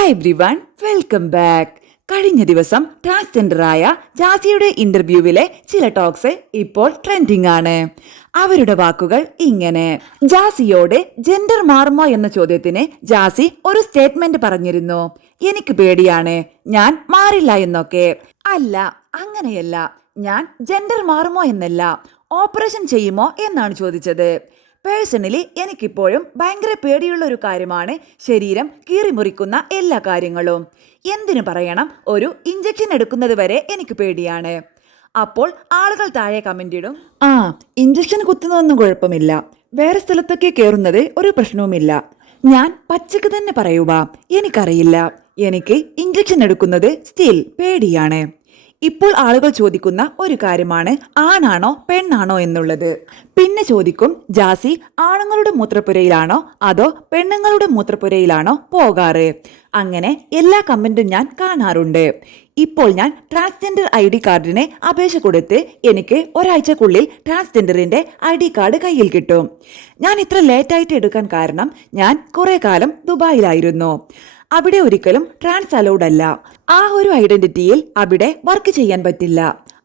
Hi everyone, welcome back. കഴിഞ്ഞ ദിവസം ട്രാൻസ്ജെൻഡറായ ജാസിയുടെ ഇന്റർവ്യൂവിലെ ചില ടോക്സ് ഇപ്പോൾ ട്രെൻഡിങ് ആണ്. അവരുടെ വാക്കുകൾ ഇങ്ങനെ: ജാസിയോട് ജെൻഡർ മാറുമോ എന്ന ചോദ്യത്തിന് ജാസി ഒരു സ്റ്റേറ്റ്മെന്റ് പറഞ്ഞിരുന്നു. എനിക്ക് പേടിയാണ്, ഞാൻ മാറില്ല എന്നൊക്കെ. അല്ല, അങ്ങനെയല്ല. ഞാൻ ജെൻഡർ മാറുമോ എന്നല്ല, ഓപ്പറേഷൻ ചെയ്യുമോ എന്നാണ് ചോദിച്ചത്. പേഴ്സണലി എനിക്കിപ്പോഴും ഭയങ്കര പേടിയുള്ള ഒരു കാര്യമാണ് ശരീരം കീറിമുറിക്കുന്ന എല്ലാ കാര്യങ്ങളും. എന്തിനു പറയണം, ഒരു ഇഞ്ചക്ഷൻ എടുക്കുന്നത് വരെ എനിക്ക് പേടിയാണ്. അപ്പോൾ ആളുകൾ താഴെ കമന്റ് ഇടും, ഇഞ്ചക്ഷൻ കുത്തുന്നതൊന്നും കുഴപ്പമില്ല, വേറെ സ്ഥലത്തൊക്കെ കയറുന്നത് ഒരു പ്രശ്നവുമില്ല. ഞാൻ പച്ചക്ക് തന്നെ പറയുക, എനിക്കറിയില്ല. എനിക്ക് ഇഞ്ചക്ഷൻ എടുക്കുന്നത് സ്റ്റിൽ പേടിയാണ്. ഇപ്പോൾ ആളുകൾ ചോദിക്കുന്ന ഒരു കാര്യമാണ് ആണാണോ പെണ്ണാണോ എന്നുള്ളത്. പിന്നെ ചോദിക്കും, ജാസി ആണുങ്ങളുടെ മൂത്രപ്പുരയിലാണോ അതോ പെണ്ണുങ്ങളുടെ മൂത്രപ്പുരയിലാണോ പോകാറ്? അങ്ങനെ എല്ലാ കമന്റും ഞാൻ കാണാറുണ്ട്. ഇപ്പോൾ ഞാൻ ട്രാൻസ്ജെൻഡർ ID കാർഡിന് അപേക്ഷ കൊടുത്ത് എനിക്ക് ഒരാഴ്ചക്കുള്ളിൽ ട്രാൻസ്ജെൻഡറിന്റെ ID കാർഡ് കയ്യിൽ കിട്ടും. ഞാൻ ഇത്ര ലേറ്റായിട്ട് എടുക്കാൻ കാരണം ഞാൻ കുറെ കാലം ദുബായിലായിരുന്നു. അവിടെ ഒരിക്കലും ട്രാൻസ് അലൗഡ് അല്ല. ആ ഒരു ഐഡന്റിറ്റിയിൽ അവിടെ വർക്ക് ചെയ്യാൻ പറ്റില്ല.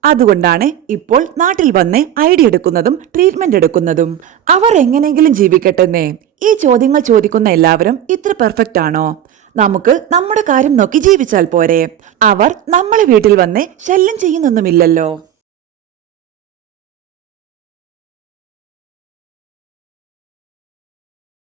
അതുകൊണ്ടാണ് ഇപ്പോൾ നാട്ടിൽ വന്ന് ID എടുക്കുന്നതും ട്രീറ്റ്മെന്റ് എടുക്കുന്നതും. അവർ എങ്ങനെയെങ്കിലും ജീവിക്കട്ടെന്നേ. ഈ ചോദ്യങ്ങൾ ചോദിക്കുന്ന എല്ലാവരും ഇത്ര പെർഫെക്റ്റ് ആണോ? നമുക്ക് നമ്മുടെ കാര്യം നോക്കി ജീവിച്ചാൽ പോരെ. അവർ നമ്മളെ വീട്ടിൽ വന്ന് ശല്യം ചെയ്യുന്നൊന്നുമില്ലല്ലോ.